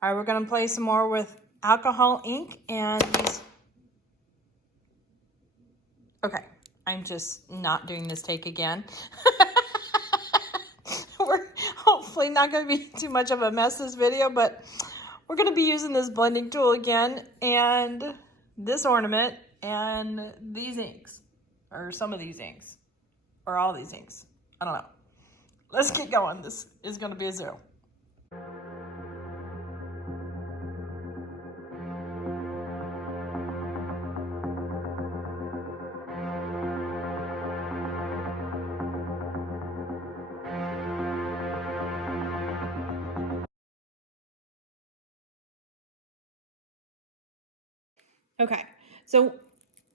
All right, we're gonna play some more with alcohol ink and these. Okay, I'm just not doing this take again. We're hopefully not gonna be too much of a mess this video, but we're gonna be using this blending tool again and this ornament and these inks, or some of these inks, or all these inks. I don't know. Let's get going. This is gonna be a zoo. Okay, so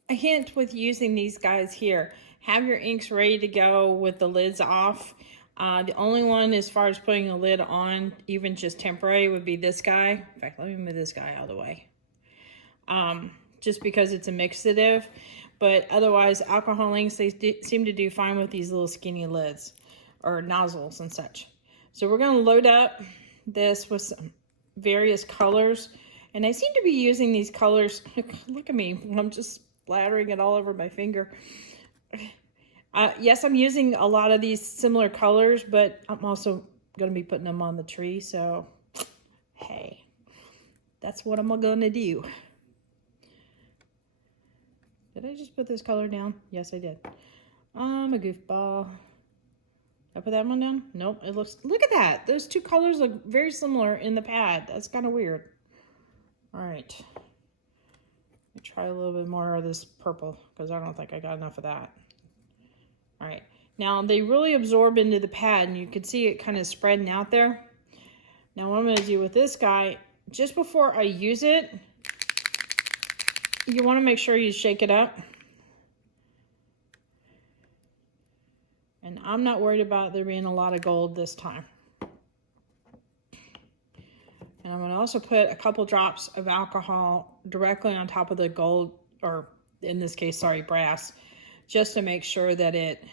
a hint with using these guys here, have your inks ready to go with the lids off. The only one as far as putting a lid on, even just temporary, would be this guy. In fact, let me move this guy out of the way. Just because it's a mixative, but otherwise alcohol inks, they seem to do fine with these little skinny lids or nozzles and such. So we're going to load up this with some various colors. And I seem to be using these colors. Look at me. I'm just splattering it all over my finger. Yes, I'm using a lot of these similar colors, but I'm also going to be putting them on the tree. So, hey, that's what I'm going to do. Did I just put this color down? Yes, I did. I'm a goofball. Did I put that one down? Nope. It looks, look at that. Those two colors look very similar in the pad. That's kind of weird. All right, let me try a little bit more of this purple because I don't think I got enough of that. All right, now they really absorb into the pad and you can see it kind of spreading out there. Now what I'm going to do with this guy, just before I use it, you want to make sure you shake it up. And I'm not worried about there being a lot of gold this time. And I'm going to also put a couple drops of alcohol directly on top of the gold, or in this case, sorry, brass, just to make sure that it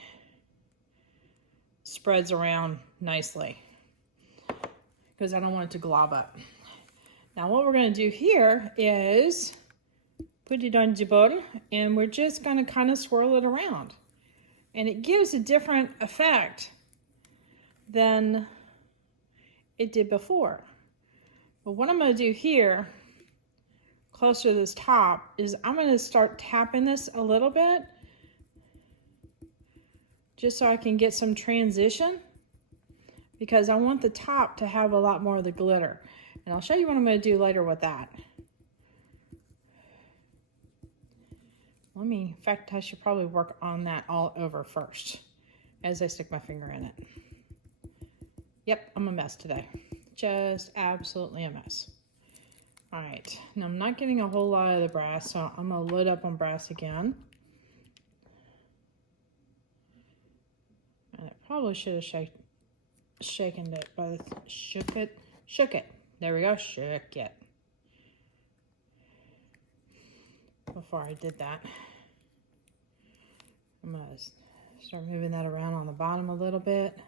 spreads around nicely, because I don't want it to glob up. Now what we're going to do here is put it on the bowl, and we're just going to kind of swirl it around. And it gives a different effect than it did before. But what I'm going to do here, closer to this top, is I'm going to start tapping this a little bit, just so I can get some transition, because I want the top to have a lot more of the glitter. And I'll show you what I'm going to do later with that. In fact, I should probably work on that all over first as I stick my finger in it. Yep, I'm a mess today. Just absolutely a mess. All right, now I'm not getting a whole lot of the brass, so I'm gonna load up on brass again. And I probably should have shaken it, but shook it. There we go, shook it. Before I did that, I'm gonna start moving that around on the bottom a little bit.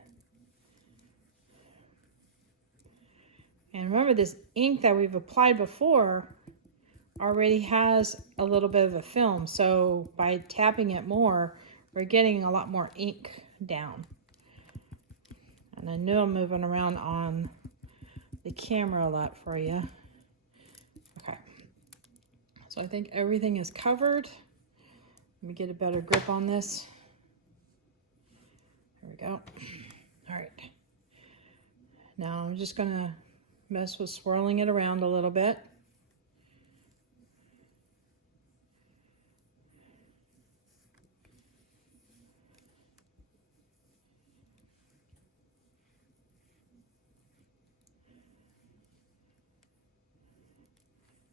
And remember, this ink that we've applied before already has a little bit of a film. So by tapping it more, we're getting a lot more ink down. And I know I'm moving around on the camera a lot for you. Okay. So I think everything is covered. Let me get a better grip on this. There we go. All right. Now I'm just gonna mess with swirling it around a little bit.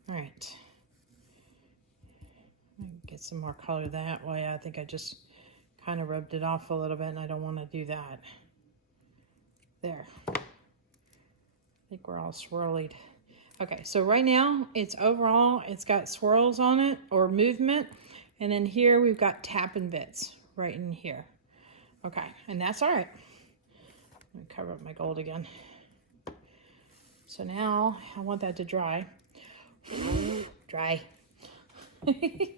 All right. Get some more color that way. I think I just kind of rubbed it off a little bit and I don't want to do that. There. I think we're all swirled. Okay, so right now it's overall, it's got swirls on it or movement. And then here we've got tapping bits right in here. Okay, and that's all right. Let me cover up my gold again. So now I want that to dry. Dry. I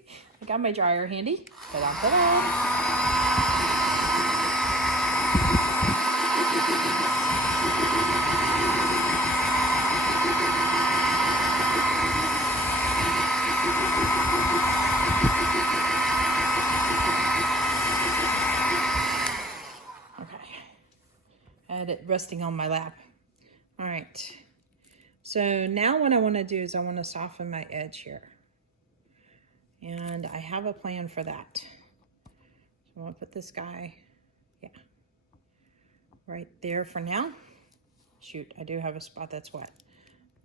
got my dryer handy. Ta-da, ta-da. I had it resting on my lap. All right. So now what I want to do is I want to soften my edge here. And I have a plan for that. So I'm going to put this guy, right there for now. Shoot, I do have a spot that's wet.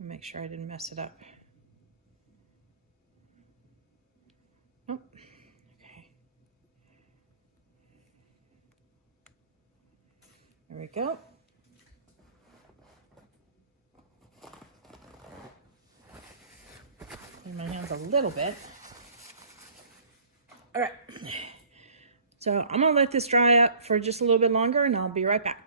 I'll make sure I didn't mess it up. Nope. Okay. There we go. Clean my hands a little bit. All right. So I'm gonna let this dry up for just a little bit longer and I'll be right back.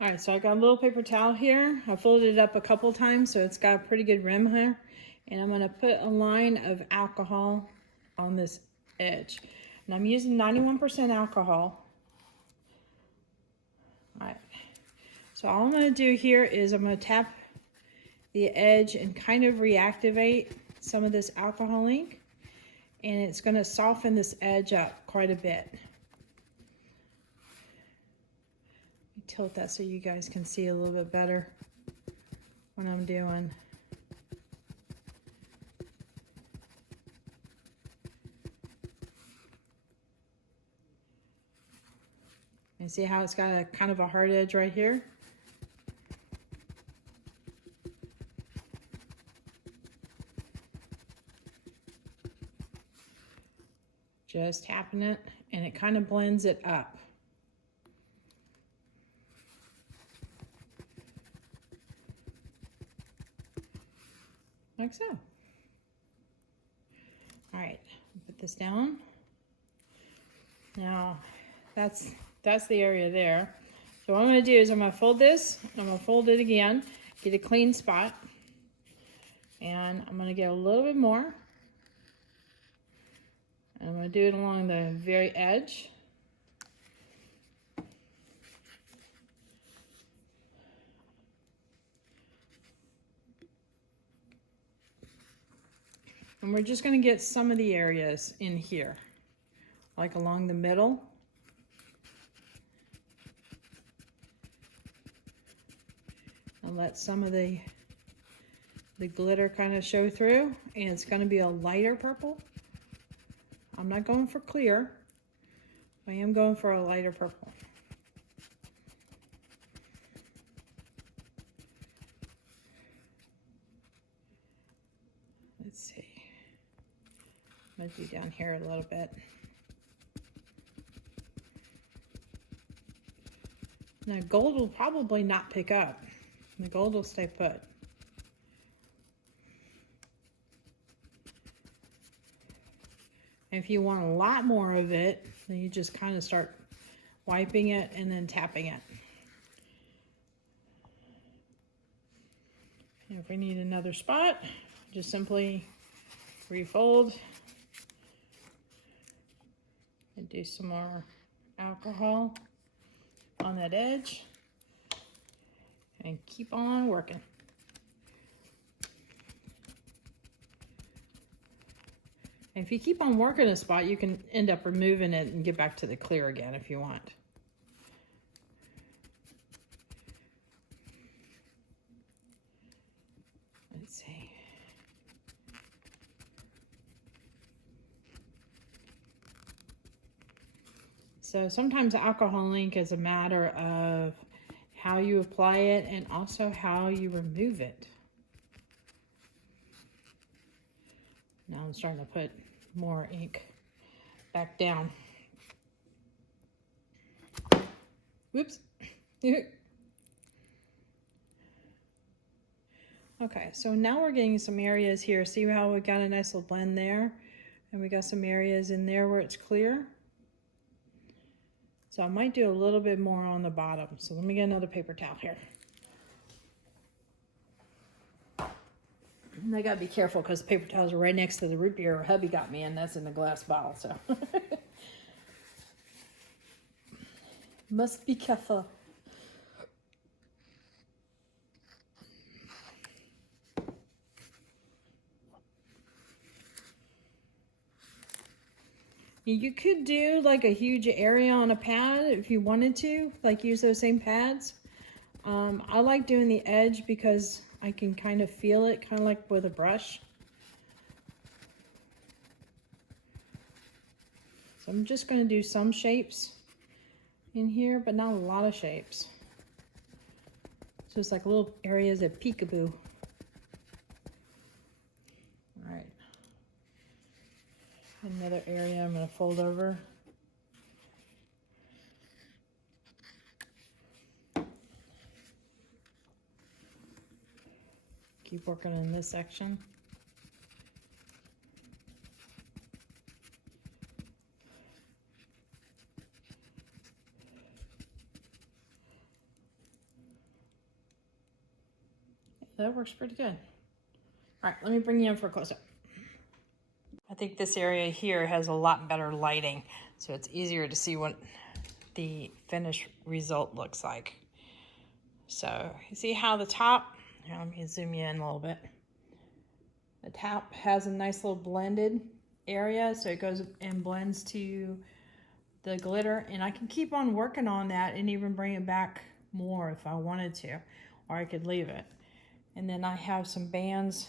All right, so I got a little paper towel here. I folded it up a couple times so it's got a pretty good rim here. And I'm gonna put a line of alcohol on this edge. And I'm using 91% alcohol. All right, so all I'm gonna do here is I'm gonna tap the edge and kind of reactivate some of this alcohol ink. And it's gonna soften this edge up quite a bit. Tilt that so you guys can see a little bit better what I'm doing. You see how it's got a kind of a hard edge right here? Just tapping it and it kind of blends it up. Like so. All right, put this down. Now, that's the area there. So what I'm gonna do is I'm gonna fold this, I'm gonna fold it again, get a clean spot, and I'm gonna get a little bit more. And I'm gonna do it along the very edge. And we're just gonna get some of the areas in here, like along the middle. And let some of the glitter kind of show through. And it's gonna be a lighter purple. I'm not going for clear. I am going for a lighter purple. Let's see. Might be down here a little bit. Now gold will probably not pick up. The gold will stay put. If you want a lot more of it, then you just kind of start wiping it and then tapping it. And if we need another spot, just simply refold and do some more alcohol on that edge and keep on working. And if you keep on working a spot, you can end up removing it and get back to the clear again if you want. Let's see. So sometimes alcohol ink is a matter of how you apply it and also how you remove it. Now I'm starting to put more ink back down. Whoops. Okay, so now we're getting some areas here. See how we got a nice little blend there? And we got some areas in there where it's clear. So I might do a little bit more on the bottom. So let me get another paper towel here. And I gotta be careful because the paper towels are right next to the root beer hubby got me, and that's in the glass bottle, so. Must be careful. You could do like a huge area on a pad if you wanted to, like use those same pads. I like doing the edge because I can kind of feel it, kind of like with a brush. So I'm just going to do some shapes in here, but not a lot of shapes. So it's like little areas of peekaboo. All right. Another area I'm going to fold over. Keep working in this section. That works pretty good. All right, let me bring you in for a close-up. I think this area here has a lot better lighting, so it's easier to see what the finished result looks like. So you see how the top, here, let me zoom you in a little bit. The top has a nice little blended area, so it goes and blends to the glitter, and I can keep on working on that and even bring it back more if I wanted to, or I could leave it. And then I have some bands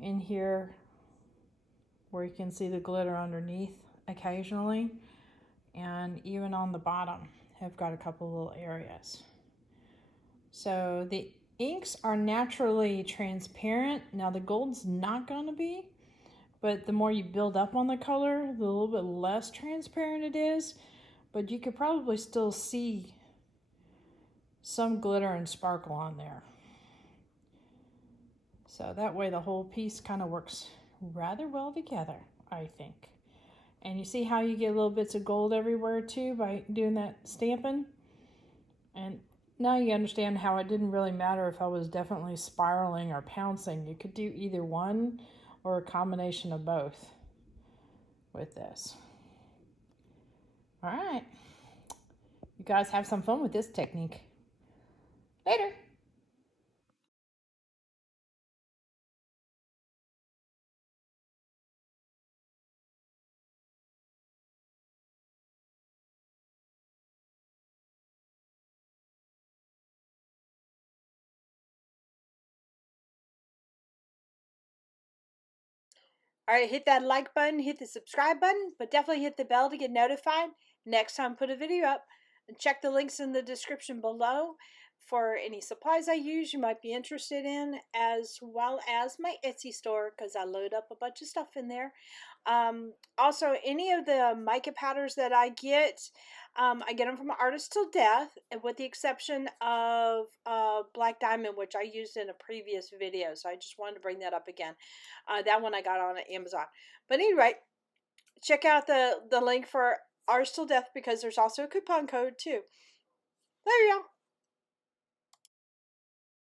in here where you can see the glitter underneath occasionally, and even on the bottom I've got a couple little areas. So the inks are naturally transparent. Now the gold's not going to be, but the more you build up on the color, the little bit less transparent it is, but you could probably still see some glitter and sparkle on there. So that way the whole piece kind of works rather well together, I think. And you see how you get little bits of gold everywhere too by doing that stamping? And now you understand how it didn't really matter if I was definitely spiraling or pouncing. You could do either one or a combination of both with this. All right. You guys have some fun with this technique. Later. All right, hit that like button, hit the subscribe button, but definitely hit the bell to get notified next time I put a video up. And check the links in the description below for any supplies I use you might be interested in, as well as my Etsy store, because I load up a bunch of stuff in there. Also, any of the mica powders that I get them from Artist Till Death, with the exception of Black Diamond, which I used in a previous video. So I just wanted to bring that up again. That one I got on Amazon. But anyway, check out the link for Artist Till Death, because there's also a coupon code too. There you go.